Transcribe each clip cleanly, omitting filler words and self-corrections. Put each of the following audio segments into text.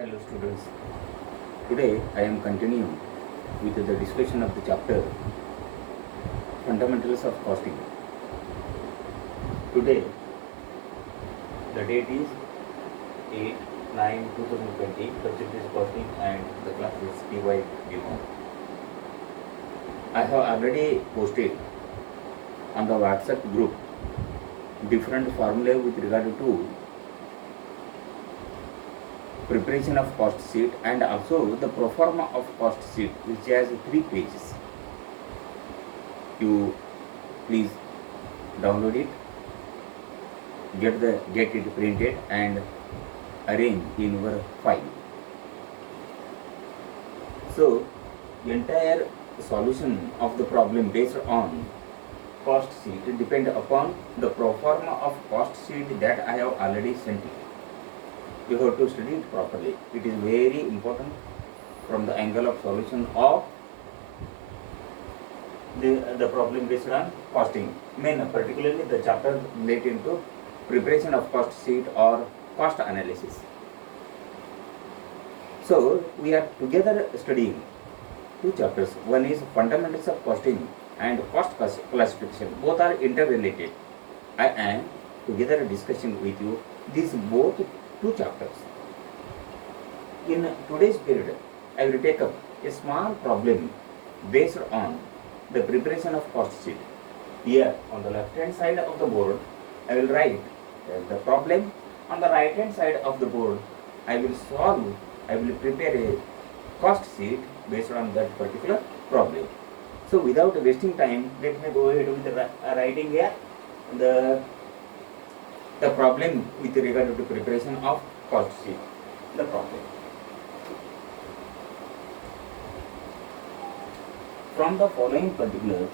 Hello students, today I am continuing with the discussion of the chapter Fundamentals of Costing. Today the date is 8/9/2020, subject is costing and the class is PY. I have already posted on the WhatsApp group different formulae with regard to preparation of cost sheet and also the pro forma of cost sheet, which has 3 pages. You please download it, get it printed and arrange in your file. So entire solution of the problem based on cost sheet depend upon the pro forma of cost sheet that I have already sent it. You have to study it properly. It is very important from the angle of solution of the problem based on costing. Particularly the chapter related to preparation of cost sheet or cost analysis. So we are together studying 2 chapters. One is fundamentals of costing and cost classification. Both are interrelated. I am together discussing with you these both 2 chapters. In today's period, I will take up a small problem based on the preparation of cost sheet. Here on the left hand side of the board, I will write the problem. On the right hand side of the board, I will prepare a cost sheet based on that particular problem. So without wasting time, let me go ahead with writing here the problem with regard to preparation of cost sheet. The problem. From the following particulars,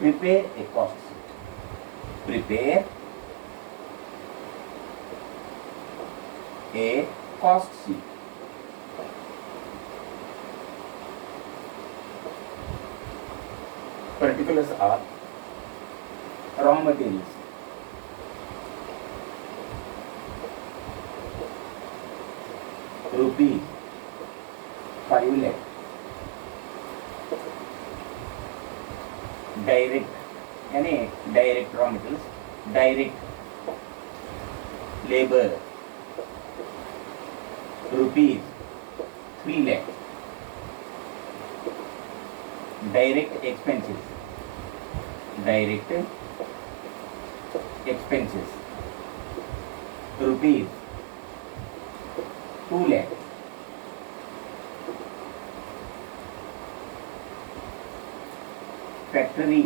prepare a cost sheet. Prepare a cost sheet. Particulars are raw materials, rupees 5 lakh, direct raw materials, direct labor rupees 3 lakh, direct expenses rupees 2 lakh, factory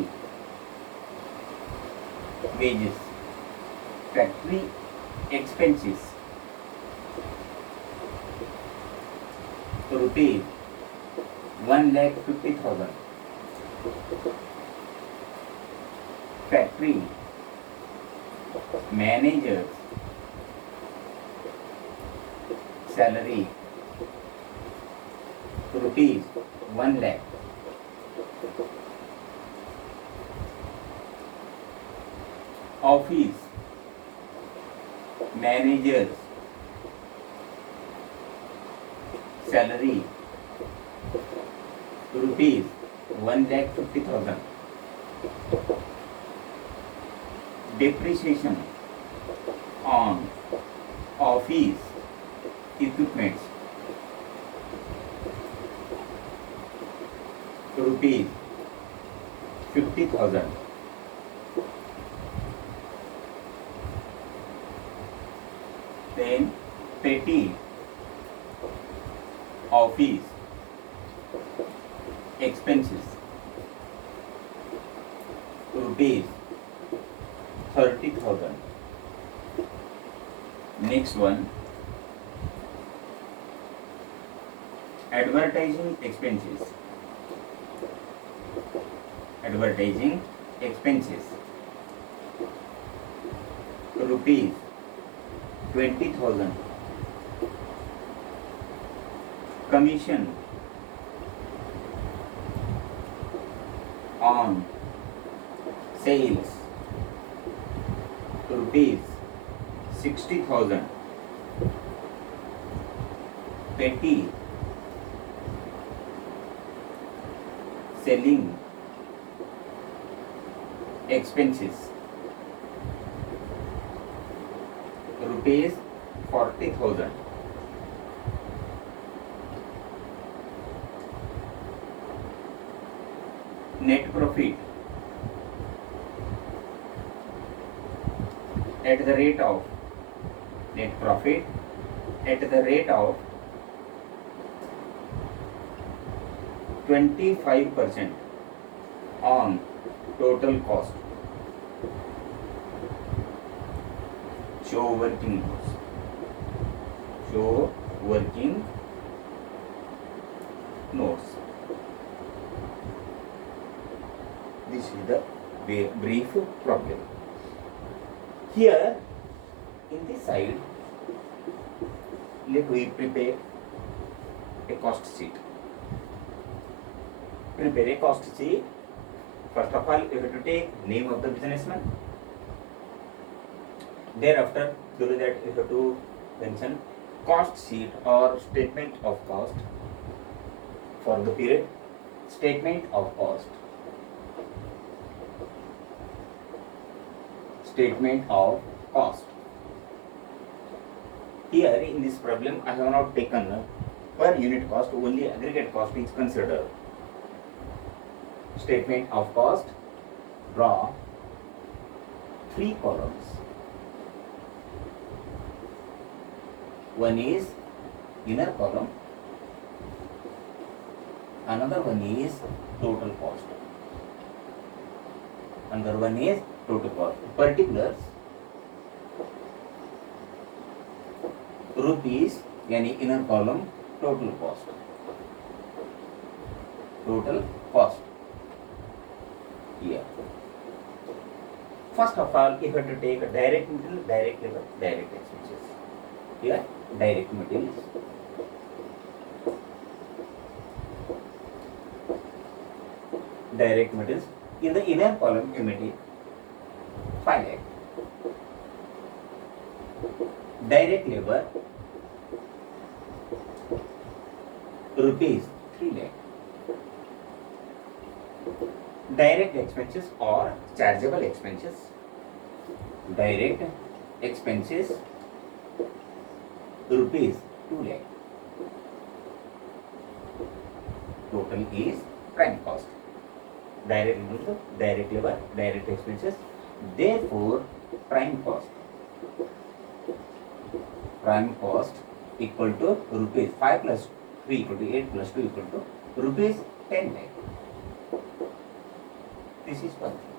wages, factory expenses rupees 1,50,000, factory managers salary rupees 1 lakh, office managers salary rupees 1,50,000, depreciation on office equipments rupees 50,000, then petty office expenses rupees 30,000. Next one, advertising expenses rupees 20,000, commission on sales rupees 60,000 petty selling expenses, rupees 40,000 net profit at the rate of net profit at the rate of 25% on total cost. Show working notes. Show working notes. This is the brief problem. Here, in this side, let we prepare a cost sheet. Prepare a cost sheet. First of all, you have to take name of the businessman. Thereafter, below that you have to mention cost sheet or statement of cost for the period. Statement of cost. Statement of cost. Here in this problem, I have not taken per unit cost, only aggregate cost is considered. Statement of cost, draw 3 columns. One is inner column, another one is total cost, another one is total cost. Particulars, rupees, yani inner column, total cost. Total cost. Here. First of all, you have to take a direct material, direct labor, direct expenses. Here, direct materials. Direct materials. In the inner column, you may take 5 lakh. Direct labor, rupees 3 lakh. Direct expenses or chargeable expenses. Direct expenses, rupees 2 lakh. Total is prime cost. Direct labor, direct expenses. Therefore, prime cost equal to rupees 5 plus 3 equal to 8 plus 2 equal to rupees 10 lakh. This is one thing.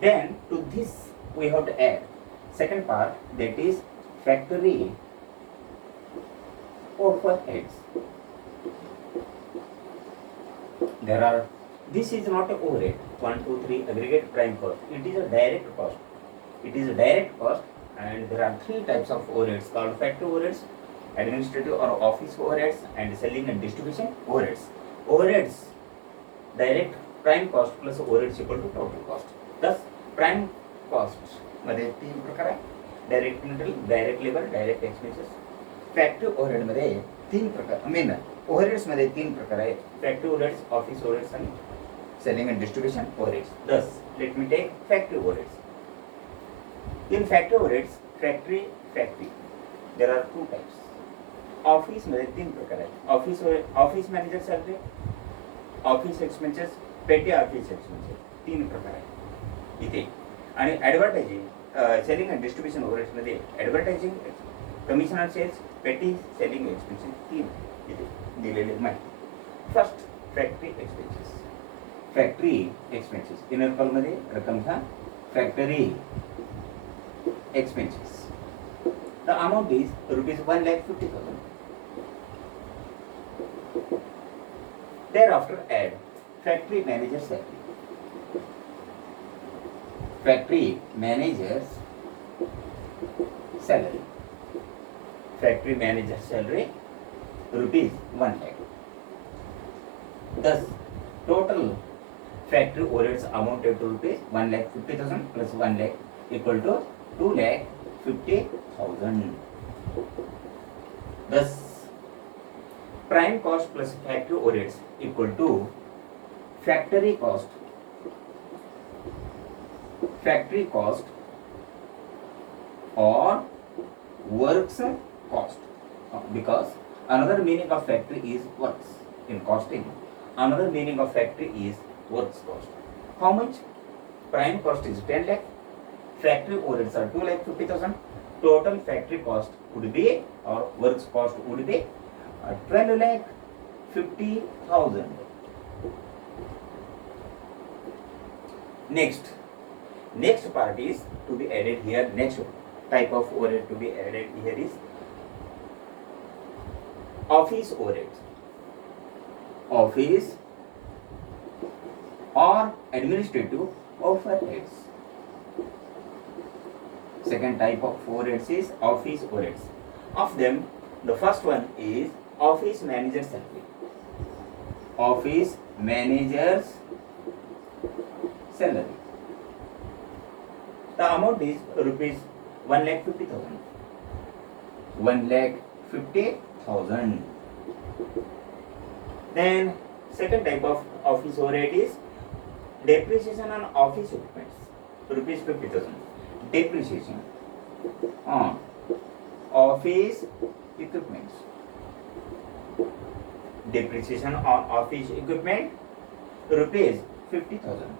Then to this we have to add second part, that is factory overheads. This is not a overhead. 1, 2, 3 aggregate prime cost. It is a direct cost. It is a direct cost, and there are 3 types of overheads called factory overheads, administrative or office overheads, and selling and distribution overheads. Overheads, direct prime cost plus overheads equal to total cost. Thus, prime cost मध्ये 3 प्रकार आहे. Direct material, direct labour, direct expenses. Factory overhead मध्ये 3 प्रकार, main overheads मध्ये 3 प्रकार आहेत. Factory overheads, office overheads आणि selling and distribution overheads. Thus, let me take factory overheads. In factory overheads, factory, there are 2 types. Office मध्ये 3 प्रकार आहेत. Office manager salary, office expenses, petty office expenses, 3 प्रकार आहेत इथे. आणि advertising, selling and distribution overheads मध्ये advertising, commission on sales, petty, selling expenses 3 इथे दिलेले माहिती. First, factory expenses. Factory expenses inner कॉलमध्ये रक्कम घ्या. Factory expenses, the amount is rupees 1,50,000. Thereafter add factory manager salary. Factory manager's salary. Factory manager salary rupees 1 lakh. Thus, total factory overheads amounted to rupees 1,50,000 plus 1 lakh equal to 2,50,000. Thus, prime cost plus factory overheads equal to factory cost. Factory cost or works cost. Because another meaning of factory is works in costing. Another meaning of factory is works cost. How much? Prime cost is 10 lakh. Factory overheads are 2,50,000. Total factory cost would be, or works cost would be 12,50,000. Next part is to be added here. Next type of overhead to be added here is office overheads. Office or administrative overheads. Second type of overheads is office overheads. Of them, the first one is office manager's salary. Office manager's salary. The amount is rupees 1,50,000. 1,50,000. Then second type of office overhead is depreciation on office equipments. Rupees 50,000. Depreciation on office equipments. Depreciation on office equipment, rupees 50,000.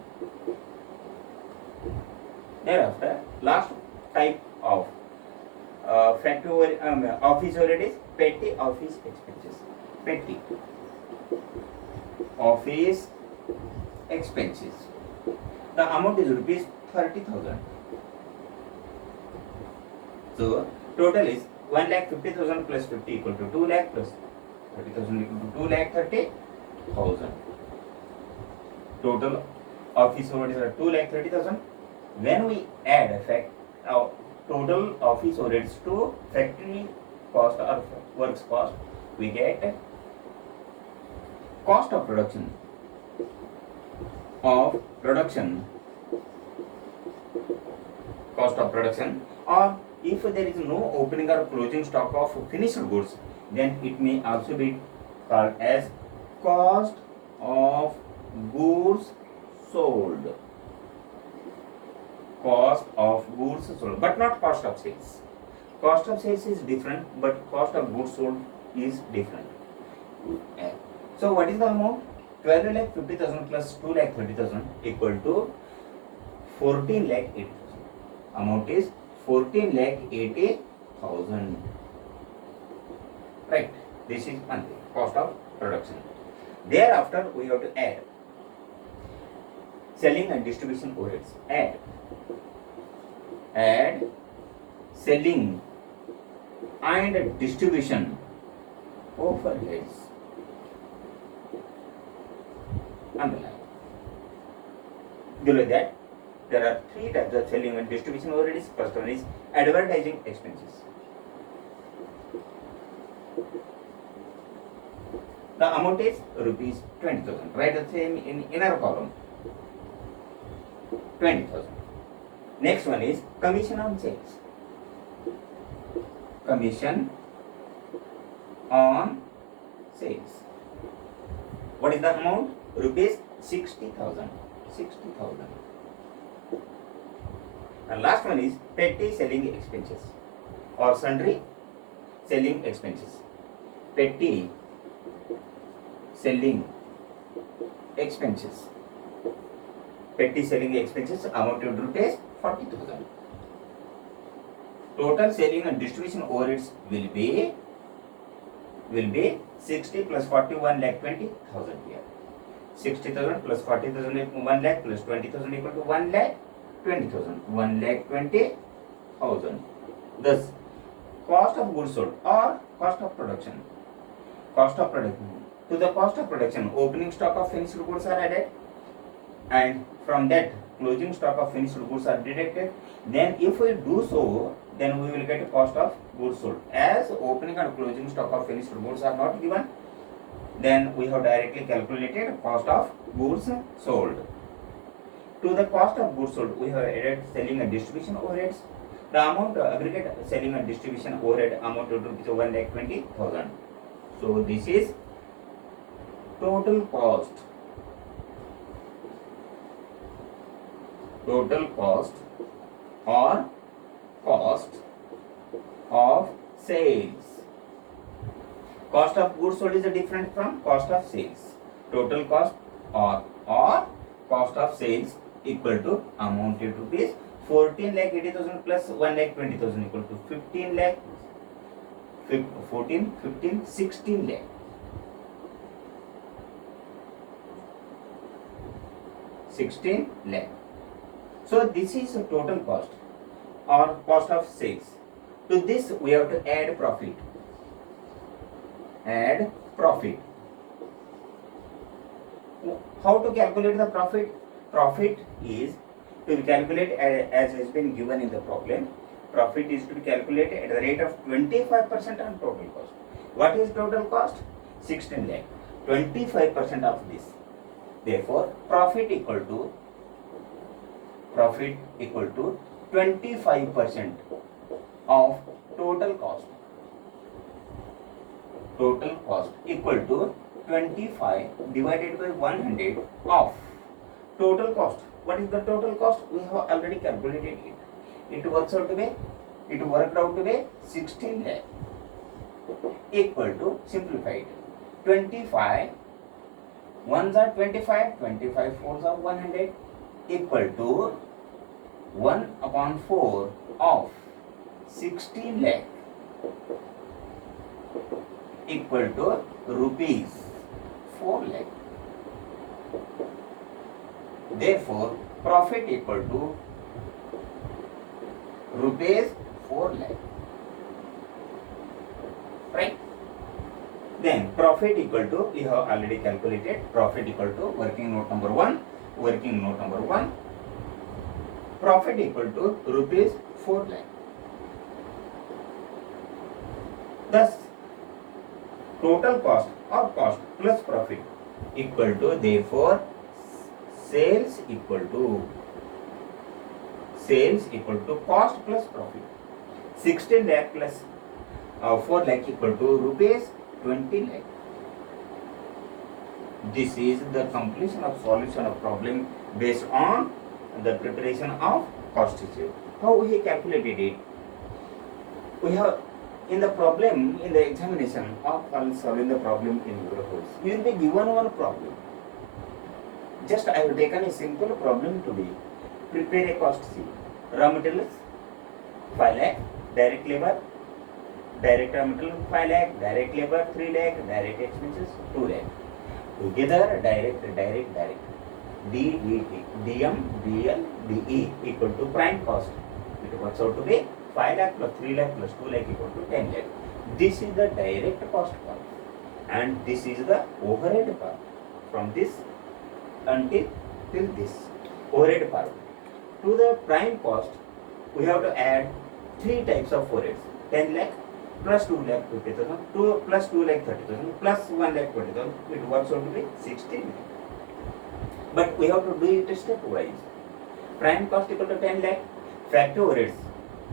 Thereafter, last type of factory office overhead is petty office expenses. Petty office expenses. The amount is rupees 30,000. So total is 1,50,000 plus 50 equal to 2 lakh plus 30,000 equal to 2,30,000. Total office overheads are 2,30,000. When we add total office overheads to factory cost or works cost, we get cost of production. Cost of production, or if there is no opening or closing stock of finished goods, then it may also be called as cost of goods sold. Cost of goods sold, but not cost of sales. Cost of sales is different, but cost of goods sold is different. So what is the amount? 12,50,000 plus 2,30,000 equal to 14,80,000. Amount is 14,80,000. Right. This is monthly cost of production. Thereafter, we have to add selling and distribution overheads. Add selling and distribution overheads. Underline. Below that, there are three types of selling and distribution overheads. First one is advertising expenses. The amount is rupees 20,000. Write the same in inner column. 20,000. Next one is commission on sales. Commission on sales. What is the amount? Rupees 60,000. 60,000. And last one is petty selling expenses or sundry selling expenses. Petty selling expenses. Petty selling expenses amount to rupees 40,000. Total selling and distribution overheads will be 60 plus 41 lakh 20,000 here. 60,000 plus 40,000 equal to 1 lakh plus 20,000 equal to 1 lakh 20,000. 1 lakh 20,000. Thus, cost of goods sold or cost of production. Cost of production. To the cost of production, opening stock of finished goods are added, and from that closing stock of finished goods are deducted. Then if we do so, then we will get a cost of goods sold. As opening and closing stock of finished goods are not given, then we have directly calculated cost of goods sold. To the cost of goods sold, we have added selling and distribution overheads. The amount aggregate selling and distribution overhead amounted to rupees 1,20,000. So this is total cost. Total cost or cost of sales. Cost of goods sold is different from cost of sales. Total cost or cost of sales equal to amounted rupees 14,80,000 plus 1,20,000 equal to 15 lakh, 14, 15, 16 lakh. 16 lakh. So this is a total cost or cost of sales. To this we have to add profit. Add profit. How to calculate the profit? Profit is to be calculated as has been given in the problem. Profit is to be calculated at the rate of 25% on total cost. What is total cost? 16 lakh. 25% of this. Therefore, profit equal to 25% of total cost. Total cost equal to 25 divided by 100 of total cost. What is the total cost? We have already calculated it. It worked out to be 16 lakh equal to simplified 25 ones are 25, 25 fours are 100 equal to 1 upon 4 of 16 lakh equal to rupees 4 lakh. Therefore, profit equal to rupees 4 lakh. Right? Then profit equal to, we have already calculated, profit equal to working note number 1, profit equal to rupees 4 lakh. Thus, total cost or cost plus profit equal to, therefore, sales equal to cost plus profit. 16 lakh plus 4 lakh equal to rupees 20 lakh. This is the completion of solution of problem based on the preparation of cost sheet. How we calculated it? We have in the problem, in the examination of solving the problem in your course, you will be given one problem. Just I have taken a simple problem to be prepare a cost sheet. Raw materials 5 lakh, direct labor, direct raw material 5 lakh, direct labor 3 lakh, direct expenses 2 lakh. Together direct. DDT, DM, DL, DE equal to prime cost. It works out to be 5 lakh plus 3 lakh plus 2 lakh equal to 10 lakh. This is the direct cost part and this is the overhead part. From this until till this overhead part. To the prime cost, we have to add 3 types of overheads. 10 lakh plus 2 lakh 50,000, plus 2 lakh 30,000, plus 1 lakh 20,000. It works out to be 16 lakh. But we have to do it stepwise. Prime cost equal to 10 lakh. Factory overheads.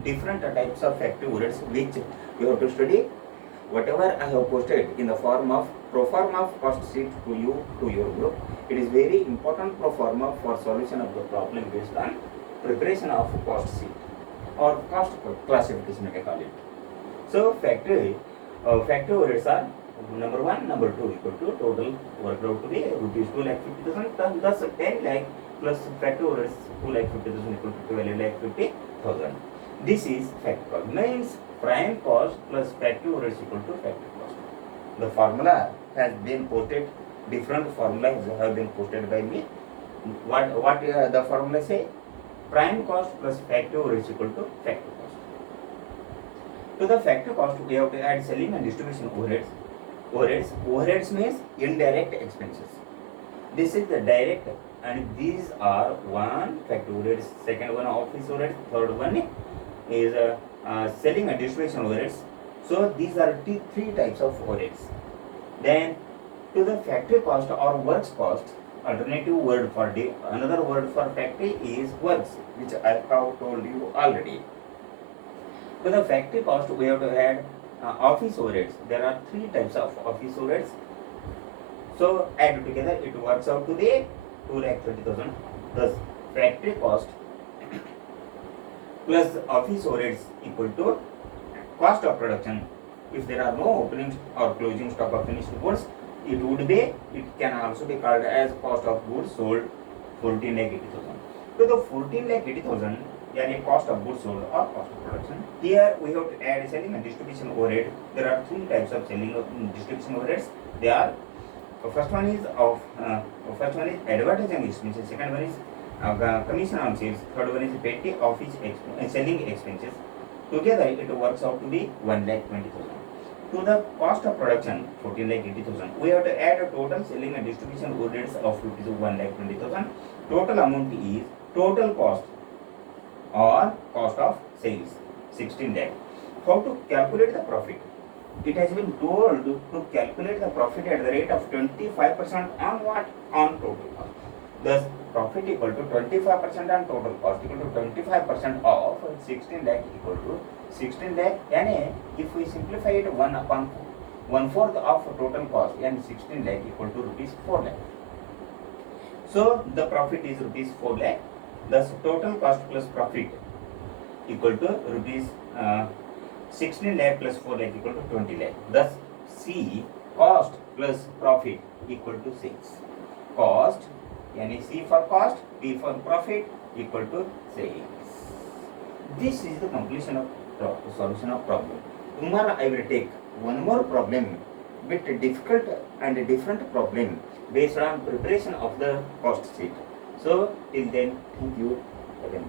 Different types of factory overheads which you have to study. Whatever I have posted in the form of pro forma of cost sheet to you, to your group. It is very important pro forma for solution of the problem based on preparation of cost sheet or cost classification I call it. So factory overheads are number 1, number 2 equal to total worked out to be rupees 2,50,000. Thus 10 lakh plus factory overheads 2,50,000 equal to 12,50,000. This is factory cost. Means prime cost plus factory overheads equal to factory cost. The formula has been posted. Different formulas have been posted by me. What the formula say? Prime cost plus factory overheads equal to factory cost. To the factory cost, we have to add selling and distribution overheads. Overheads means indirect expenses. This is the direct, and these are one factory overheads, second one office overheads, third one is selling and distribution overheads. So these are 3 types of overheads. Then to the factory cost or works cost, alternative word for another word for factory is works, which I have told you already. To the factory cost, we have to add office overheads. There are three types of office overheads. So add together, it works out to the 2,30,000. Thus, factory cost plus office overheads equal to cost of production. If there are no opening or closing stock of finished goods, it can also be called as cost of goods sold 14,80,000. So the 14,80,000 yani cost of goods sold or cost of production. Here we have to add selling and distribution overhead. There are three types of selling and distribution overheads. They are first one is advertising expenses. Second one is commission on sales. Third one is petty office selling expenses. Together it works out to be 1,20,000. To the cost of production 14,80,000. We have to add a total selling and distribution overheads of rupees 1,20,000. Total amount is total cost or cost of sales 16 lakh. How to calculate the profit? It has been told to calculate the profit at the rate of 25% on what? On total cost. Thus, profit equal to 25% on total cost equal to 25% of 16 lakh equal to 16 lakh. And if we simplify it 1 upon 1/4 of total cost and 16 lakh equal to rupees 4 lakh. So, the profit is rupees 4 lakh. Thus, total cost plus profit equal to rupees 16 lakh plus 4 lakh equal to 20 lakh. Thus, C cost plus profit equal to 6. Cost, yani C for cost, P for profit equal to 6. This is the completion of solution of problem. Tomorrow I will take one more problem, bit difficult and different problem based on preparation of the cost sheet. So till then, thank you again.